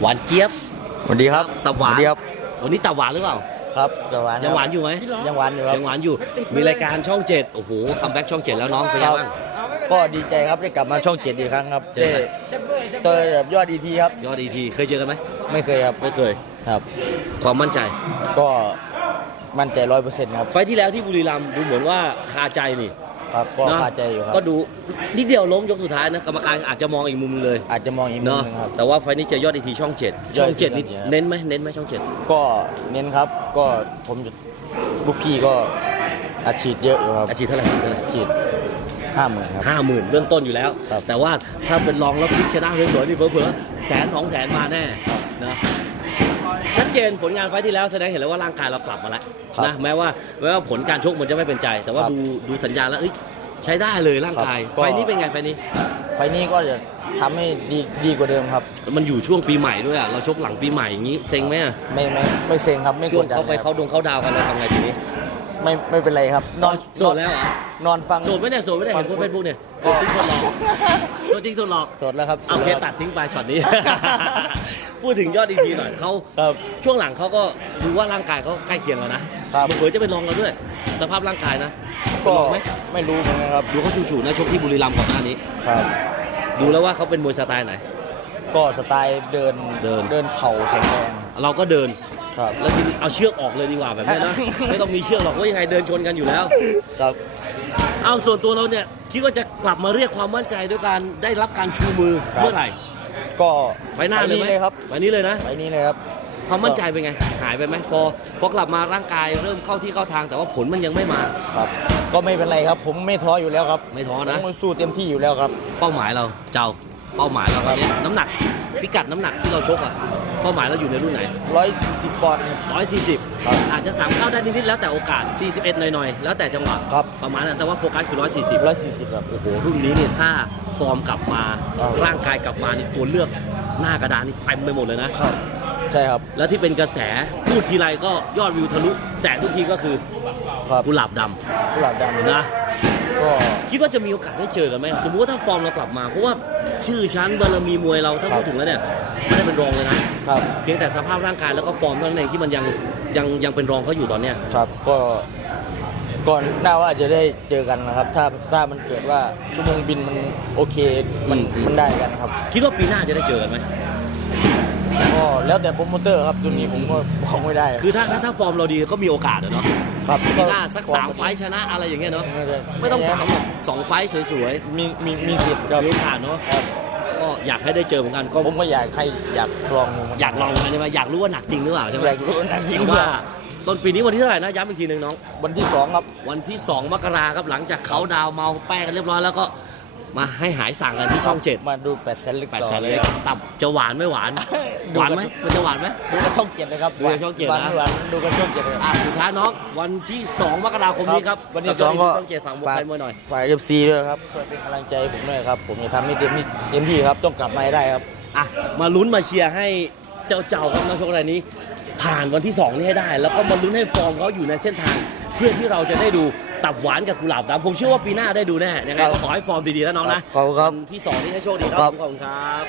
หวานเจี๊ยบ สวัสดีครับตับหวานสวัสดีครับ วันนี้ตับหวานหรือเปล่า ครับตับหวานยังหวานอยู่ไหมยังหวานอยู่ครับ ยังหวานอยู่ มีรายการช่องเจ็ดโอ้โหคัมแบ็กช่องเจ็ดแล้วน้องเป็นคไงรับบ้าง ก็ดีใจครับได้กลับมาช่องเจ็ดอีกครั้งครับเจอได้กัน เจอแบบยอดดีทีครับ ยอดดีทีเคยเจอกันไหมไม่เคยครับ ไม่เคย ครับ ความมั่นใจ ก็มั่นใจร้อยเปอร์เซ็นต์ครับ ไฟล์ที่แล้วที่บุรีรัมย์ดูเหมือนว่าคาใจนี่ ครับก็นะคาใจอยู่ครับ ก็ดูนิดเดียวล้มยกสุดท้ายนะกรรมการอาจจะมองอีกมุมนึงเลยอาจจะมองอีกมุมเนาะหนึงครับ แต่ว่าไฟล์นี้เจอยอดดีทีช่องเจ็ดยอช่ดองเจ็ดนี่ดีทีครับเน้นไหมเน้นไหมช่องเจ็ดก็เน้นครับก็ผมจะลูกพี่ก็อัดฉีดเยอะอยู่ครับอาชีพเท่าไหร่อาชีพเท่าไหร่ ฉีดห้าหมื่นครับ ห้าหมื่นเบื้องต้นอยู่แล้ว ครับ แต่ว่าถ้าเป็นรองแล้วพลิกชนะเฮ้ยเผลอๆนี่เผลอๆแสนสองแสนมาแน่นะ ชัดเจนผลงานไฟล์ที่แล้วแสดงเห็นแล้วว่าร่างกายเรากลับมาแล้วครับนะแม้ว่าแม้ว่าผลการชกมันจะไม่เป็นใจ แต่ว่าครับ ดูดูสัญญาณแล้วเอ้ยใช้ได้เลยร่างกายครับก็ ไฟล์นี้เป็นไงไฟล์นี้ ไฟล์นี้ก็จะทำให้ดีดีกว่าเดิมครับ มันอยู่ช่วงปีใหม่ด้วยอะเราชกหลังปีใหม่อย่างนี้เซ็งไหมอะไม่ไม่ไม่เซ็งครับไม่ช่กวงดดันเข้าไปคเขารับดงเขาดาวกันเราทำไงทีนี้ไม่ไม่เป็นไรครับ นอนโสดแล้วเหรอนอนฟัง โสดไหมเนี่ยโสดไหมเนี่ยเห็นโพสเฟซบุ๊กเนี่ยโสดจริงโสดหลอกโสดจริงโสดหลอกสดแล้วครับโอเคสดแล้วตัดทิ้งไปช็อตนี้ พูดถึงยอดอีกทีหน่อยเขาครับช่วงหลังเขาก็ดูว่าร่างกายเขาใกล้เคียงแล้วนะครับ เผื่อๆจะเป็นรองเราด้วยสภาพร่างกายนะก็ลองไหมไม่รู้เหมือนกันครับดูเขาฉูๆนะชกที่บุรีรัมย์ก่อนหน้านี้ ครับ ดูแล้วว่าเขาเป็นมวยสไตล์ไหน ก็สไตล์เดินเดิน เดินเข่าแข็งแรงเราก็เดิน ครับ แล้วทีนี้เอาเชือกออกเลยดีกว่าแบบนี้นะ ไม่ต้องมีเชือกหรอกว่ายังไงเดินชนกันอยู่แล้ว ครับเอาส่วนตัวเราเนี่ยคิดว่าจะกลับมาเรียกความมั่นใจด้วยการได้รับการชูมือครับเมื่อไหร่ ก็ไปหน้าเลยไหมเลยครับไปนี้เลยนะไปนี้เลยครับความมั่นใจเป็นไง หายไปไหมพอพอกลับมาร่างกายเริ่มเข้าที่เข้าทางแต่ว่าผลมันยังไม่มาครับ ก็ไม่เป็นไรครับ ผมไม่ท้ออยู่แล้วครับไม่ท้อนะผมสู้เต็มที่อยู่แล้วครับ เป้าหมายเราเจ้าเป้าหมายเราตอนเนี้ยน้ำหนักพิกัดน้ำหนักที่เราชกอะ เป้าหมายเราอยู่ในรุ่นไหน 140ปอนด์ครับ 140 ครับอาจจะสามเข้าได้นิดๆแล้วแต่โอกาส 41 หน่อยๆ แล้วแต่จังหวะครับ ประมาณนั้นแต่ว่าโฟกัสคือ 140 140ครับ โอ้โหรุ่นนี้เนี่ยถ้าฟอร์มกลับมาครับ ร่างกายกลับมานี่ตัวเลือกหน้ากระดานนี่เต็มไปหมดเลยนะ ครับ ใช่ครับ แล้วที่เป็นกระแสพูดทีไรก็ยอดวิวทะลุแสนทุกทีก็คือครับกุหลาบดำกุหลาบดำนะ ก็คิดว่าจะมีโอกาสได้เจอกันไหมสมมติว่าถ้าฟอร์มเรากลับมาเพราะว่าชื่อชั้นบารมีมวยเราถ้าพูดถึงแล้วเนี่ยไม่ได้เป็นรองเลยนะครับเพียงแต่สภาพร่างกายแล้วก็ฟอร์มเท่านั้นเองที่มันยังยังยังเป็นรองเขาอยู่ตอนเนี้ยครับก็ก่อนหน้าว่าจะได้เจอกันนะครับ ถ้าถ้ามันเกิดว่าชั่วโมงบินมันโอเคมันมันได้กันครับ คิดว่าปีหน้าจะได้เจอกันไหม ก็แล้วแต่โปรโมเตอร์ครับตรงนี้ผมก็บอกไม่ได้คือถ้าถ้าถ้าฟอร์มเราดีก็มีโอกาสอะเนาะครับปีหน้าสักสามไฟท์ชนะอะไรอย่างเงี้ยเนาะไม่ได้ไม่ต้องสามหรอกสองไฟท์สวยมีมีมีสิทธิ์คๆรับมีโอกาสเนาะครับก็อยากให้ได้เจอเหมือนกันก็ผมก็อยากให้อยากลองดูอยากลองเหมือนกันใช่ไหมอยากรู้ว่าหนักจริงหรือเปล่าใช่ไหมอยากรู้ว่าหนักจริงแต่ว่า ต้นปีนี้วันที่เท่าไหร่นะย้ำอีกทีหนึ่งน้อง วันที่สองครับ วันที่ 2 มกราครับหลังจากเขาดาวน์เมาแป้งกันเรียบร้อยแล้วก็ มาให้หายสั่งกันที่ช่องเจ็ดมาดูแปดแสนลึกแปดต่อแสนเลเล็ยกตับจะหวานไม่หวาน ดู หวานกันไหมมันจะหวานไหม ดูกันช่องเจ็ดเลยครับดูกันช่องเจ็ดหวานนะหวานดูกันช่องเจ็ดเลยครับ อะสุดท้ายน้องวันที่ 2 มกราคมนี้ครับวันที่กับสองก็ช่องเจ็ดฝั่งมวยไทยมวยหน่อย ฝ่ายเอฟซีด้วยครับช่วยเป็นกำลังใจผมด้วยครับ ผมจะทำให้เต็มที่เต็มที่ครับ ต้องกลับมาให้ได้ครับ อะ มาลุ้นมาเชียร์ให้เจ้าเจ้าครับนักชกรายนี้ ผ่านวันที่ 2 นี้ให้ได้ แล้วก็มาลุ้นให้ฟอร์มเขาอยู่ในเส้นทาง เพื่อที่เราจะได้ดู ตับหวานกับกุหลาบดำผมเชื่อว่าปีหน้าได้ดูแน่ยังไงครัก็บขอให้ฟอร์มดีๆนะน้องนะขอบคุณครับ วันที่2นี้ให้โชคดีคครัรับบขอบคุณครับ